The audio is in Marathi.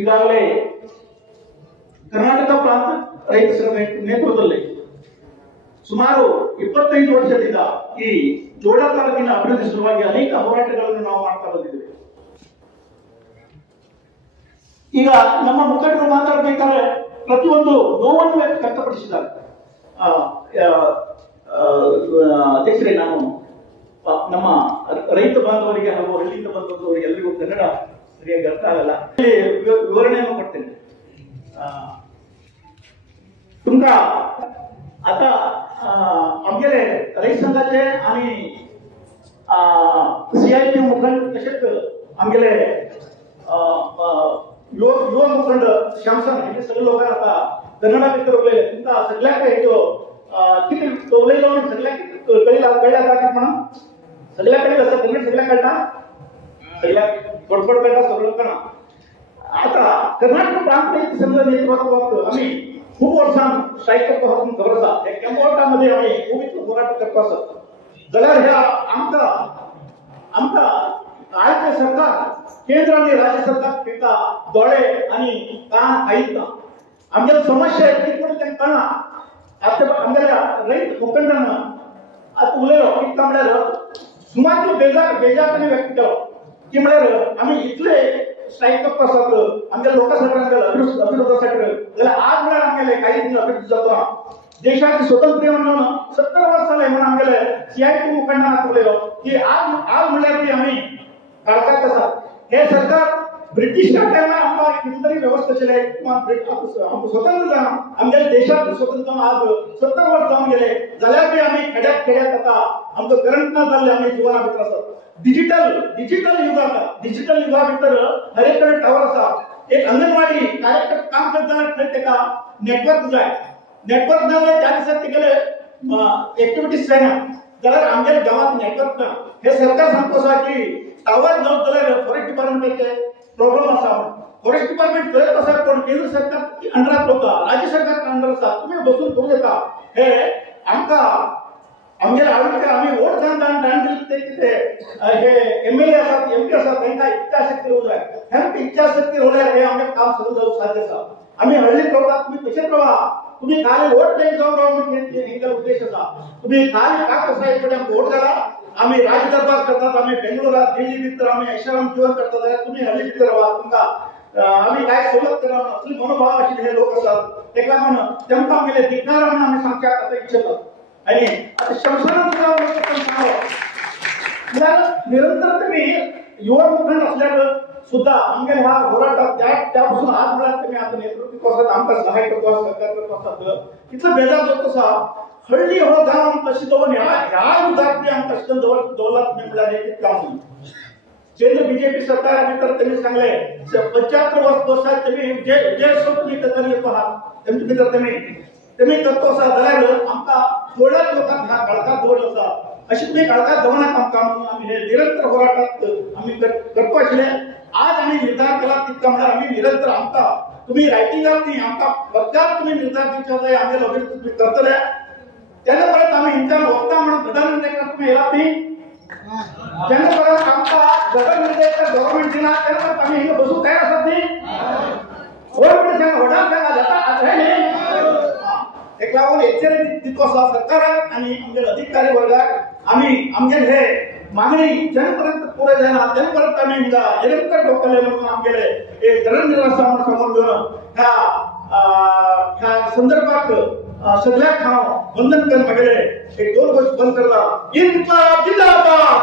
ಈಗಾಗಲೇ ಕರ್ನಾಟಕ ಪ್ರಾಂತ ರೈತ ಸಂಘ ನೇತೃತ್ವದಲ್ಲಿ ಸುಮಾರು 25 ವರ್ಷದಿಂದ ಈ ಜೋಳ ತಾಲೂಕಿನ ಅಭಿವೃದ್ಧಿ ಸಲುವಾಗಿ ಅನೇಕ ಹೋರಾಟಗಳನ್ನು ನಾವು ಮಾಡ್ತಾ ಬಂದಿದ್ದೇವೆ. ಈಗ ನಮ್ಮ ಮುಖಂಡರು ಮಾತಾಡಬೇಕಾದ್ರೆ ಪ್ರತಿಯೊಂದು ನೋವನ್ನು ವ್ಯಕ್ತಪಡಿಸಿದ್ದಾರೆ. ಅಧ್ಯಕ್ಷರೇ, ನಾನು ನಮ್ಮ ರೈತ ಬಾಂಧವರಿಗೆ ಹಾಗೂ ಹಳ್ಳಿಯಿಂದ ಬಂದವರಿಗೆ ಎಲ್ಲರಿಗೂ ಕನ್ನಡ ಸರಿಯಾಗಿ ಅರ್ಥ ಆಗಲ್ಲ, ವಿವರಣೆಯನ್ನು ಕೊಡ್ತೇನೆ. तुमका आता आमगेले रईत संघाचे आणि CIT मुखंड तसेच आमगेले युवा मुखंड श्यामसन हे सगळे लोक आता कन्नडा भितर उरलेले. तुमका सगळ्या काही जो किती उलयलो सगळ्या कळल्या जातात म्हणून सगळ्याकडे कसं कन्नड सगळ्या कळटा, सगळ्या बडबड कळटा सगळं कळा. आता कर्नाटक प्रांत रईत संघ नेतृत्वात आम्ही खूप वर्षां स्ट्राईक करतो आहोत. खबर असा या कॅम्पोर्टामध्ये आम्ही खूप होराट करतो असत जाल्यार ह्या आमका राज्य सरकार केंद्र आणि राज्य सरकार पिता दोळे आणि कान ऐकता आमच्या समस्या किती पण त्यांना कळना. आता आमच्या रईत मुखंडांना आता उलयलो की म्हळ्यार सुमार बेजारपणे व्यक्त केलो की म्हळ्यार आम्ही इतले स्ट्राईक करतो असत आमच्या लोकांसाठी अभिवृद्धीसाठी जाल्यार आज म्हळ्यार आमगेले काही अभिवृद्धी जाता. देशाची स्वातंत्र्य म्हणून 70 वर्ष जाले म्हणून आमगेले CIT मुखंडांना उलयलो की आज म्हळ्यार ती आम्ही काळखात आसा. हे सरकार ब्रिटिशां टायमार आमकां कितें व्यवस्था केले आमकां स्वतंत्र जावन आमच्या देशात स्वतंत्र आज 70 वर्ष जावन गेले जाल्यार बी आमी खेड्यात आता आमचो करंट ना जाल्ले आमी जिवना भितर आसात. डिजिटल युगा भितर हर एक कडेन टावर आसा. एक अंगणवाडी कार्यक्रम काम करतना थंय तेका नेटवर्क जाय. नेटवर्क ना जाल्यार त्या दिसा तेगेले एक्टिविटीज जायना जाल्यार आमच्या गांवांत नेटवर्क ना. हे सरकार सांगता आसा की टावर ना जाल्यार फॉरेस्ट डिपार्टमेंटाचे प्रॉब्लेम आसा. फॉरेस्ट डिपार्टमेंट करत आसा पण केंद्र सरकार अंडरात होता, राज्य सरकार अंडर आसा. तुम्ही बसून करू येता हे आमकां आमगेले आवडीचे आम्ही वोट दान ते हे MLA आसात MP आसात तांकां इच्छाशक्ती उरूंक जाय. हेंच इच्छाशक्ती उरल्यार हे आमचें काम सुरू जावंक साध्य आसा. आमी हळ्ळीत रावतात, तुम्ही कशेंच रावा. तुम्ही खाली वोट बँक जावन राव म्हणजे हेंचो उद्देश आसा. तुम्ही खाली काका साहेब कडेन वोट घाला. आमी राज दरबार करतात, आमी बेंगलोरात दिल्ली भितर आमी ऐशाराम जीवन करतात जाल्यार तुम्ही हळ्ळी भितर रावा. तुमकां आमी काय सवलत करना असली मनोभाव आशिल्ले हे लोक आसात. तेका लागून तेमकां आमगेले धिक्कार म्हणून आमी सांगच्याक आता इच्छितात. आणि आता शमशानात निरंतर तुम्ही युवा मुखंड असल्यानं सुद्धा आमच्या ह्या होराटात त्यापासून आज मुळात तुम्ही आता नेतृत्व असतात आमकां सहाय्य करतो सहकार्य करतो असतात. तिथं बेजार जात आसा हळ्ळी हो गांव तशी दवरून ह्या युगात बी आमकां अशें दवरला तुम्ही म्हळ्यार हे काम केंद्र BJP सरकार भितर त्यांनी सांगले 75 वर्सात तुम्ही जे तुम्ही करता आहात तेमचे भितर तुम्ही करतो आसा जाल्यार आमकां थोड्याच लोकांक ह्या काळखात दवरलो आसा. अशी तुम्ही काळखात दवरनाका आमकां म्हणून आमी हे निरंतर होराटात आमी करतो आशिल्ले. आज आमी निर्धार केला तितका म्हळ्यार आमी निरंतर आमकां तुम्ही रायटिंगात न्ही आमकां पत्रात तुम्ही निर्धार दिवचे जाय आमचे अभिवृद्धी तुम्ही करतले. तेन्ना परत आमी हिंच्यान वखदां म्हणून प्रधानमंत्र्याक तुम्ही येयलात न्ही. जेन्ना परत आमकां गव्हर्नमेंट दिना तेन्ना परत आमी हिंगा बसूंक तयार आसात न्ही. गव्हर्नमेंट जेन्ना व्हडाक जागा जाता अशें न्ही. एक लागून एचर दितो आसा सरकाराक आनी आमच्या अधिकारी वर्गाक आमी आमचे हे मागणी जेन्ना पुरे जायना तेन्ना परत आमी हिंगा निरंतर ठोकले म्हणून आमगेले एक धरणनिरासन समोर घेवन ह्या संदर्भात सगळ्याक हांव वंदन करन म्हगेले एक 2 गोश्टी बंद करता. इन्क्लाब जिंदाबाद.